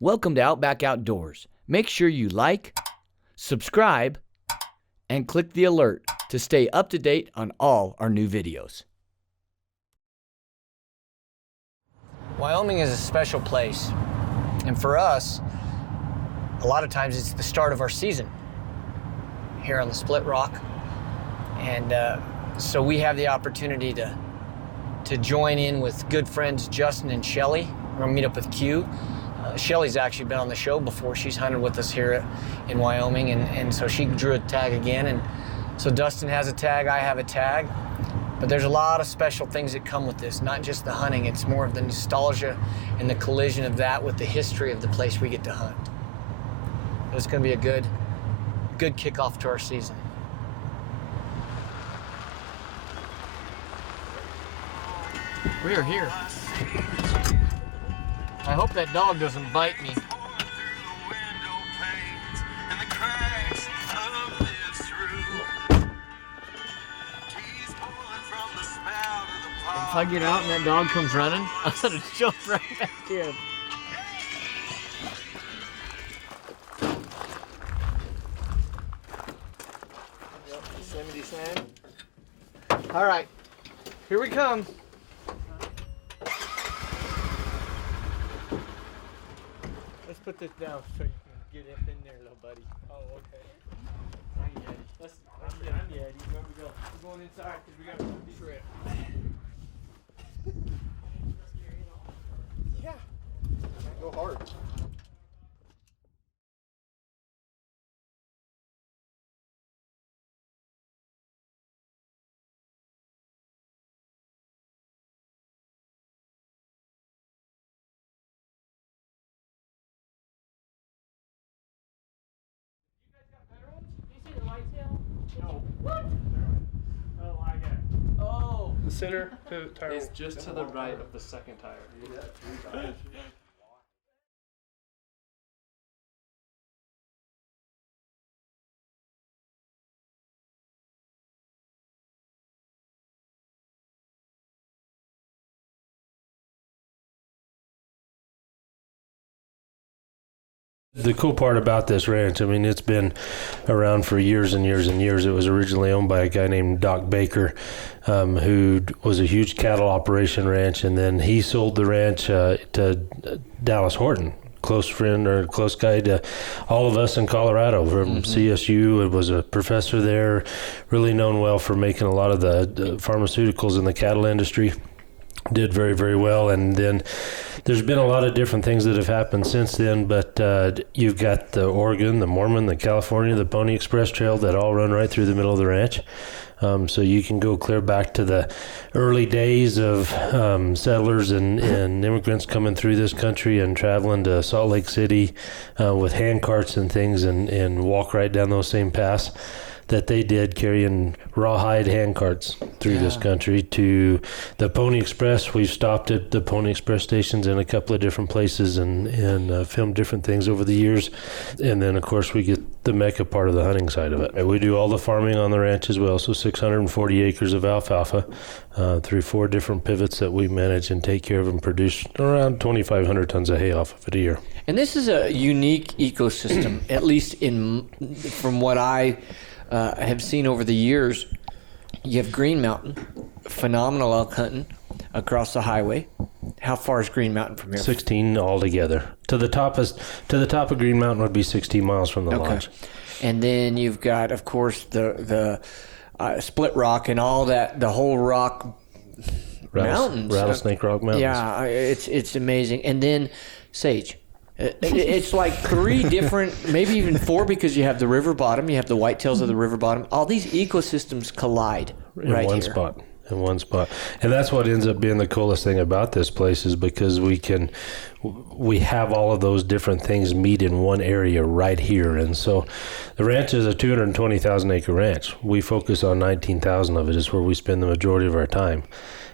Welcome to Outback Outdoors. Make sure you like, subscribe, and click the alert to stay up to date on all our new videos. Wyoming is a special place, and for us, a lot of times it's the start of our season here on the Split Rock, and so we have the opportunity to join in with good friends Justin and Shelly. We're gonna meet up with Q. Shelly's actually been on the show before. She's hunted with us here in Wyoming, and so she drew a tag again, and so Dustin has a tag, I have a tag. But there's a lot of special things that come with this, not just the hunting. It's more of the nostalgia and the collision of that with the history of the place we get to hunt. It's going to be a good kickoff to our season. We are here. I hope that dog doesn't bite me. If I get out and that dog comes running, I'm gonna jump right back in. Yosemite sand. All right, here we come. Let's put this down so you can get up in there, little buddy. Oh, okay. I'm Yeti. I'm Yeti. Where we go? We're going inside because we got a trip. Yeah. Go hard. The center pivot tire is just to the right of the second tire. The cool part about this ranch, I mean, it's been around for years and years and years. It was originally owned by a guy named Doc Baker, who was a huge cattle operation ranch, and then he sold the ranch to Dallas Horton, close friend or close guy to all of us in Colorado from CSU. It was a professor there, really known well for making a lot of the pharmaceuticals in the cattle industry. Did very, very well, and then there's been a lot of different things that have happened since then, but you've got the Oregon, the Mormon, the California, the Pony Express Trail that all run right through the middle of the ranch. So you can go clear back to the early days of settlers and immigrants coming through this country and traveling to Salt Lake City with hand carts and things and walk right down those same paths that they did, carrying rawhide hand carts through this country, to the Pony Express. We've stopped at the Pony Express stations in a couple of different places and filmed different things over the years. And then, of course, we get the Mecca part of the hunting side of it. And we do all the farming on the ranch as well, so 640 acres of alfalfa through 4 different pivots that we manage and take care of and produce around 2,500 tons of hay off of it a year. And this is a unique ecosystem, at least from what I have seen over the years. You have Green Mountain, phenomenal elk hunting across the highway. How far is Green Mountain from here? 16 altogether. To the top of Green Mountain would be 16 miles from the lodge. And then you've got, of course, the Split Rock and all that, the whole rock mountains. Rattlesnake Rock Mountains. Yeah, it's amazing. And then Sage. It's like 3 different, maybe even 4, because you have the river bottom, you have the whitetails of the river bottom. All these ecosystems collide in one spot. And that's what ends up being the coolest thing about this place, is because we have all of those different things meet in one area right here. And so the ranch is a 220,000 acre ranch. We focus on 19,000 of it. Is where we spend the majority of our time.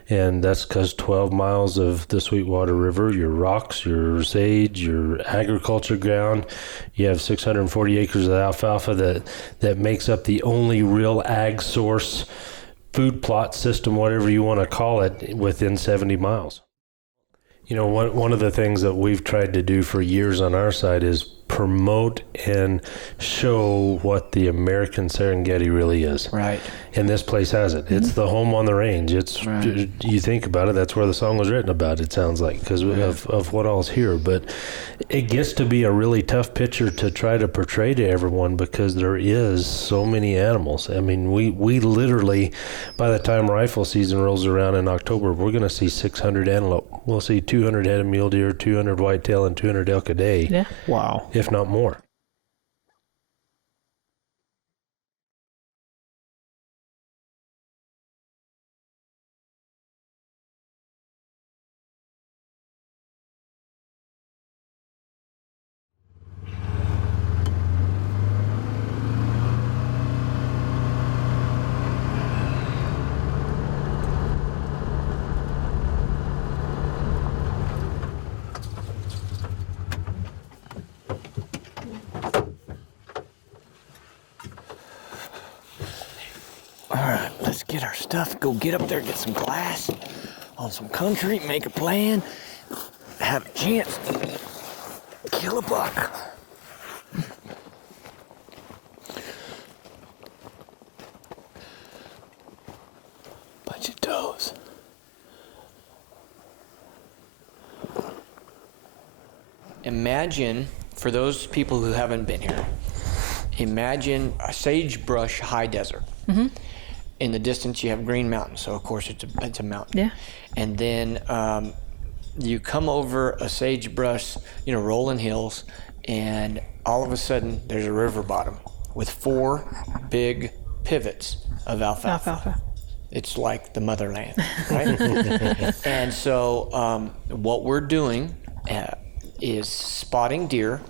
And that's because 12 miles of the Sweetwater River, your rocks, your sage, your agriculture ground. You have 640 acres of alfalfa that makes up the only real ag source food plot system, whatever you want to call it, within 70 miles. You know, one of the things that we've tried to do for years on our side is promote and show what the American Serengeti really is. Right. And this place has it. It's the home on the range. It's you think about it, that's where the song was written about, it sounds like, because of what all's here. But it gets to be a really tough picture to try to portray to everyone because there is so many animals. I mean, we literally, by the time rifle season rolls around in October, we're going to see 600 antelope. We'll see 200 head of mule deer, 200 whitetail, and 200 elk a day. Yeah. Wow. If not more. All right, let's get our stuff, go get up there, get some glass on some country, make a plan, have a chance to kill a buck. Bunch of does. Imagine, for those people who haven't been here, imagine a sagebrush high desert. Mm-hmm. In the distance, you have Green Mountain, so of course it's a mountain. Yeah. And then you come over a sagebrush, rolling hills, and all of a sudden there's a river bottom with 4 big pivots of alfalfa. It's like the motherland, right? And so what we're doing is spotting deer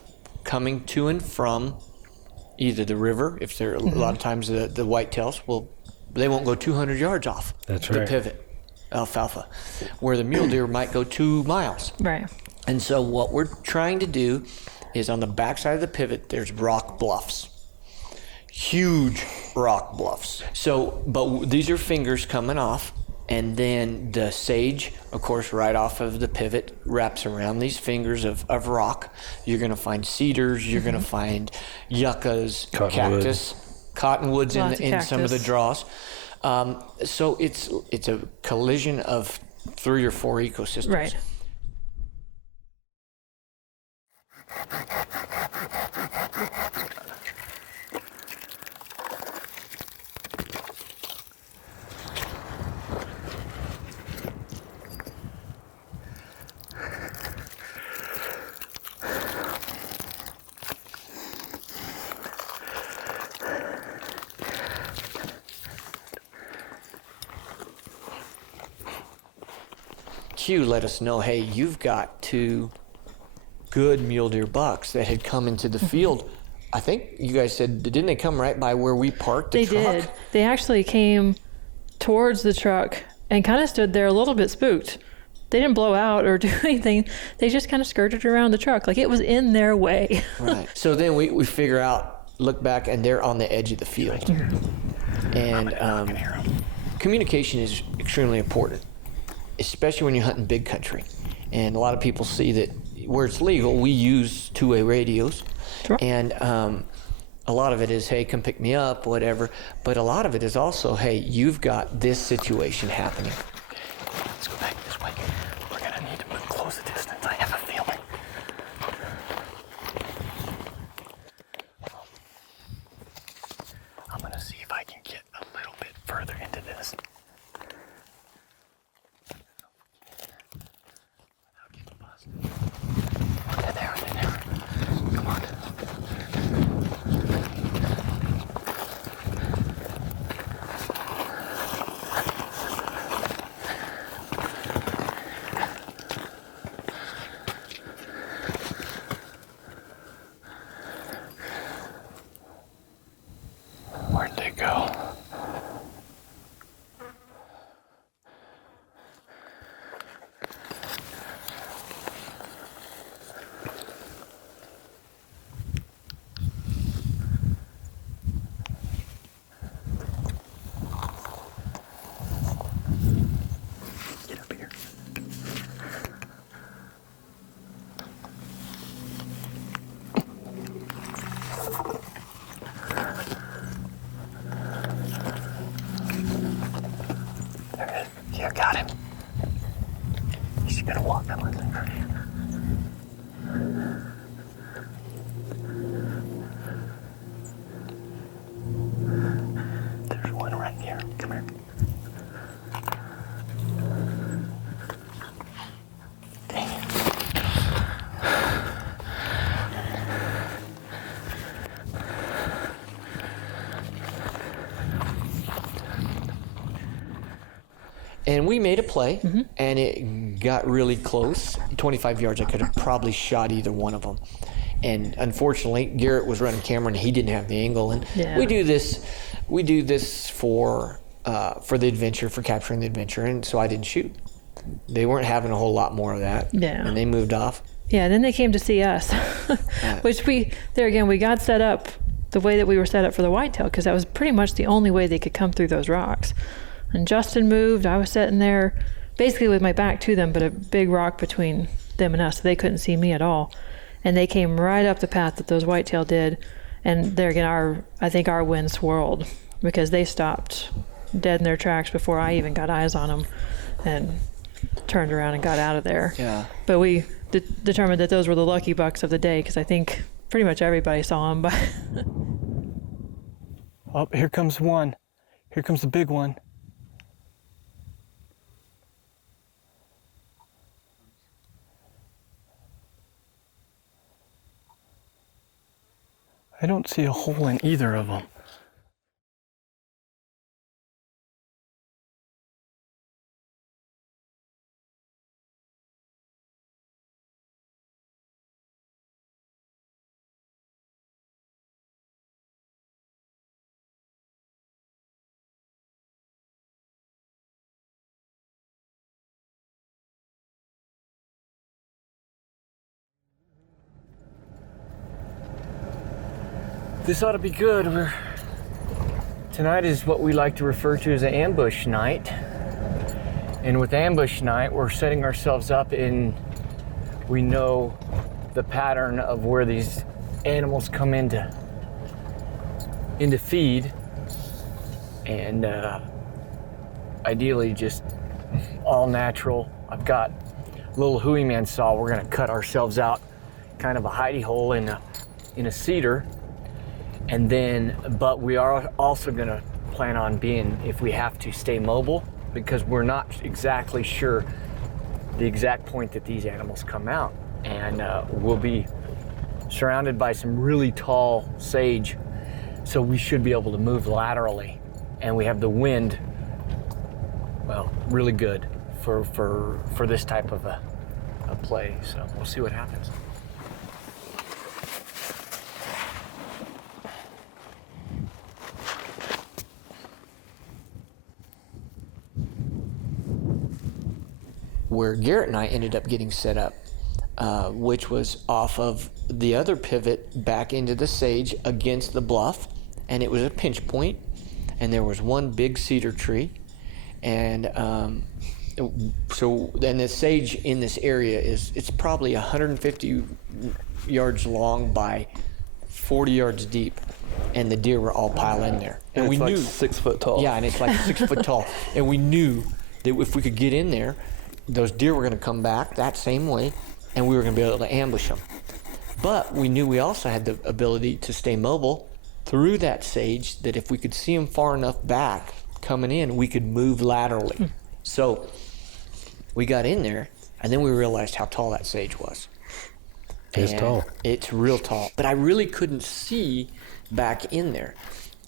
coming to and from either the river, if they're a lot of times the whitetails they won't go 200 yards off the pivot alfalfa, where the mule deer might go 2 miles. Right. And so what we're trying to do is on the backside of the pivot, there's rock bluffs, huge rock bluffs. So, but these are fingers coming off, and then the sage, of course, right off of the pivot wraps around these fingers of rock. You're going to find cedars, you're going to find yuccas, cactus, cottonwoods in some of the draws. So it's a collision of 3 or 4 ecosystems. Right. Q let us know, hey, you've got 2 good mule deer bucks that had come into the field. I think you guys said, didn't they come right by where we parked the truck? They did. They actually came towards the truck and kind of stood there a little bit spooked. They didn't blow out or do anything. They just kind of skirted around the truck like it was in their way. Right. So then we figure out, look back, and they're on the edge of the field. And communication is extremely important, especially when you're hunting big country. And a lot of people see that where it's legal, we use 2-way radios. Sure. And a lot of it is, hey, come pick me up, whatever. But a lot of it is also, hey, you've got this situation happening. Let's go back this way. We're going to need to close the distance. I have a feeling. I'm going to see if I can get a little bit further into this. They're there. Come on. There's one right here. Come here. Dang it. And we made a play, and it got really close. 25 yards, I could have probably shot either one of them. And unfortunately, Garrett was running camera, and he didn't have the angle. And Yeah. we do this for the adventure, for capturing the adventure, and so I didn't shoot. They weren't having a whole lot more of that, Yeah. and they moved off. Yeah, then they came to see us, which we got set up the way that we were set up for the whitetail, because that was pretty much the only way they could come through those rocks. And Justin moved. I was sitting there basically with my back to them, but a big rock between them and us, so they couldn't see me at all. And they came right up the path that those whitetail did. And there again, I think our wind swirled, because they stopped dead in their tracks before I even got eyes on them, and turned around and got out of there. Yeah. But we determined that those were the lucky bucks of the day, because I think pretty much everybody saw them. But Oh, here comes one. Here comes the big one. I don't see a hole in either of them. This ought to be good. Tonight is what we like to refer to as an ambush night. And with ambush night, we're setting ourselves up we know the pattern of where these animals come into feed. And ideally just all natural. I've got a little hooey man saw. We're gonna cut ourselves out kind of a hidey hole in a cedar. And then, but we are also gonna plan on being, if we have to, stay mobile, because we're not exactly sure the exact point that these animals come out. And we'll be surrounded by some really tall sage, so we should be able to move laterally. And we have the wind, well, really good for this type of a play. So we'll see what happens. Where Garrett and I ended up getting set up, which was off of the other pivot back into the sage against the bluff, and it was a pinch point, and there was one big cedar tree, and so then the sage in this area it's probably 150 yards long by 40 yards deep, and the deer were all piled in there, And we it's like knew 6 foot tall. Yeah, and it's like 6 foot tall, and we knew that if we could get in there, those deer were going to come back that same way, and we were going to be able to ambush them. But we knew we also had the ability to stay mobile through that sage, that if we could see them far enough back coming in, we could move laterally. So we got in there, and then we realized how tall that sage was. It's And tall. It's real tall. But I really couldn't see back in there.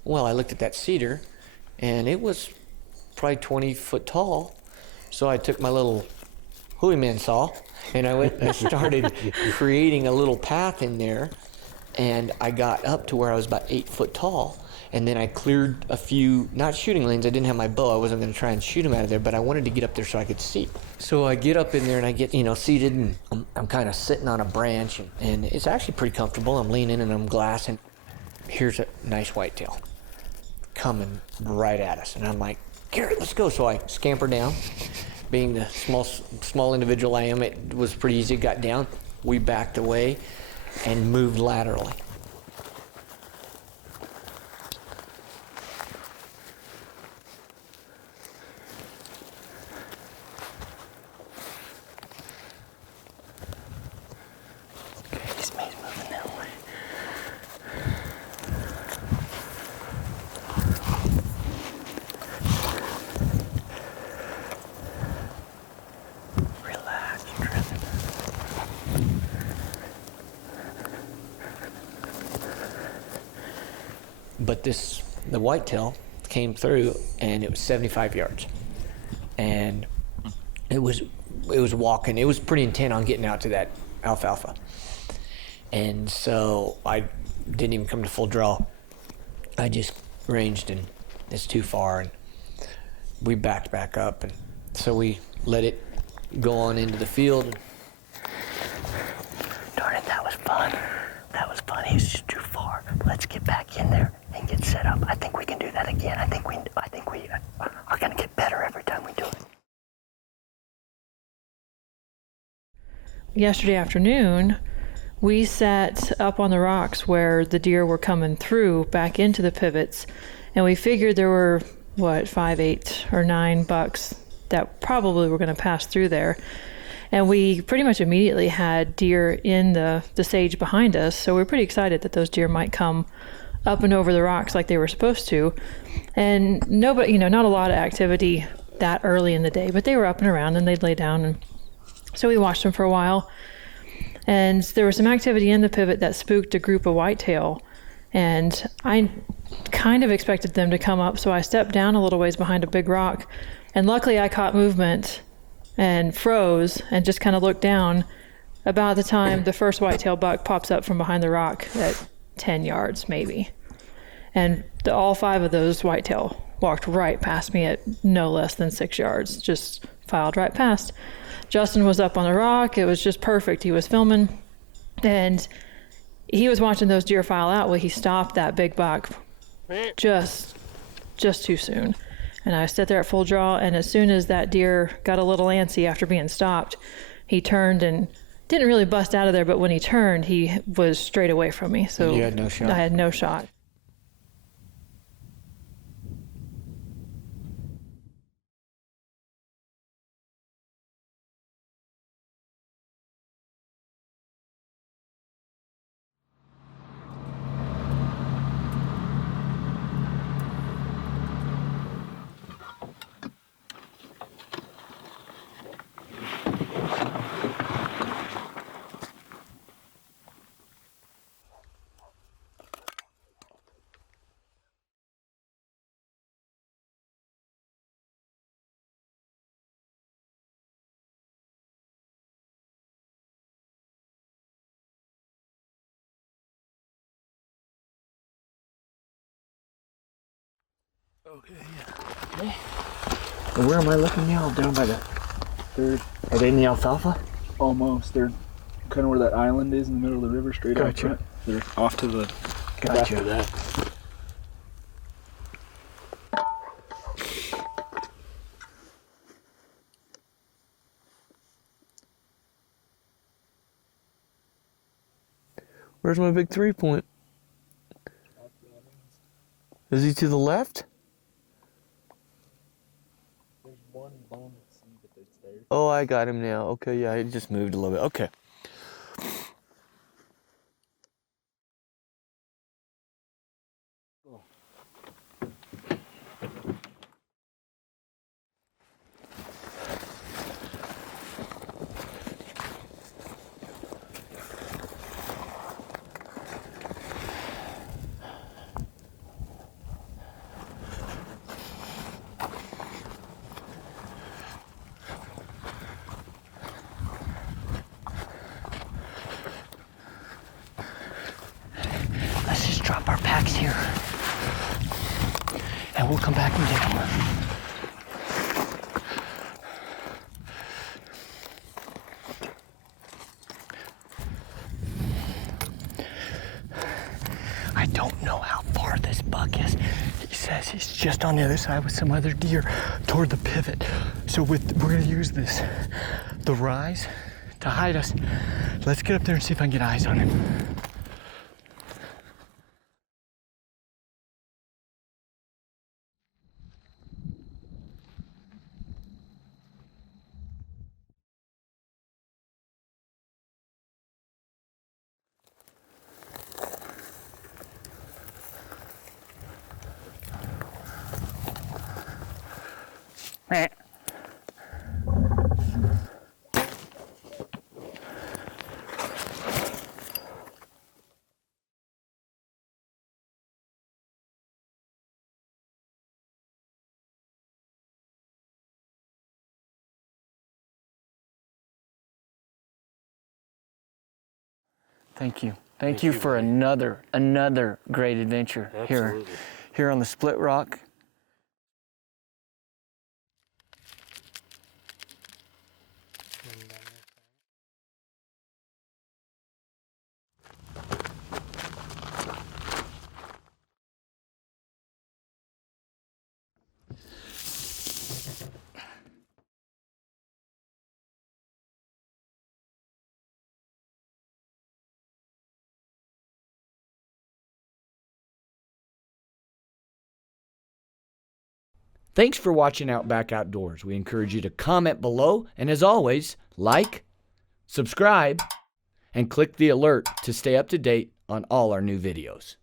Well, I looked at that cedar, and it was probably 20 foot tall. So I took my little hooey man saw, and I went and started creating a little path in there, and I got up to where I was about 8 foot tall, and then I cleared a few, not shooting lanes. I didn't have my bow. I wasn't going to try and shoot them out of there, but I wanted to get up there so I could see. So I get up in there, and I get, seated, and I'm kind of sitting on a branch, and it's actually pretty comfortable. I'm leaning, and I'm glassing. Here's a nice whitetail coming right at us, and I'm like, Garrett, let's go. So I scamper down. Being the small individual I am, it was pretty easy. Got down. We backed away and moved laterally. But the whitetail came through, and it was 75 yards. And it was walking. It was pretty intent on getting out to that alfalfa. And so I didn't even come to full draw. I just ranged, and it's too far, and we backed back up, and so we let it go on into the field. Darn it, that was fun. That was fun. He's just too far. Let's get back in there and get set up. I think we can do that again. I think we are gonna get better every time we do it. Yesterday afternoon, we sat up on the rocks where the deer were coming through back into the pivots, and we figured there were, 5, 8, or 9 bucks that probably were going to pass through there. And we pretty much immediately had deer in the sage behind us, so we were pretty excited that those deer might come up and over the rocks like they were supposed to. And nobody, not a lot of activity that early in the day, but they were up and around, and they'd lay down, and so we watched them for a while. And there was some activity in the pivot that spooked a group of whitetail, and I kind of expected them to come up, so I stepped down a little ways behind a big rock, and luckily I caught movement and froze and just kind of looked down. About the time the first whitetail buck pops up from behind the rock at 10 yards maybe, and all 5 of those whitetail walked right past me at no less than 6 yards, just filed right past. Justin was up on the rock. It was just perfect. He was filming, and he was watching those deer file out. Well, he stopped that big buck just too soon. And I sat there at full draw, and as soon as that deer got a little antsy after being stopped, he turned and didn't really bust out of there, but when he turned, he was straight away from me. So you had no shot? I had no shot. Okay. Where am I looking now? Down by the third. Are they in the alfalfa? Almost. They're kind of where that island is in the middle of the river, straight out Gotcha. front. They're off to the Gotcha. left of that. Where's my big 3-point? Is he to the left? There's one bonus, but it's there. Oh, I got him now. Okay, yeah, he just moved a little bit. Okay. Let's just drop our packs here, and we'll come back and get them. I don't know how far this buck is. He says he's just on the other side with some other deer toward the pivot. So we're gonna use the rise to hide us. Let's get up there and see if I can get eyes on him. Thank you. Thank you for another great adventure here on the Split Rock. Thanks for watching Outback Outdoors. We encourage you to comment below, and as always, like, subscribe, and click the alert to stay up to date on all our new videos.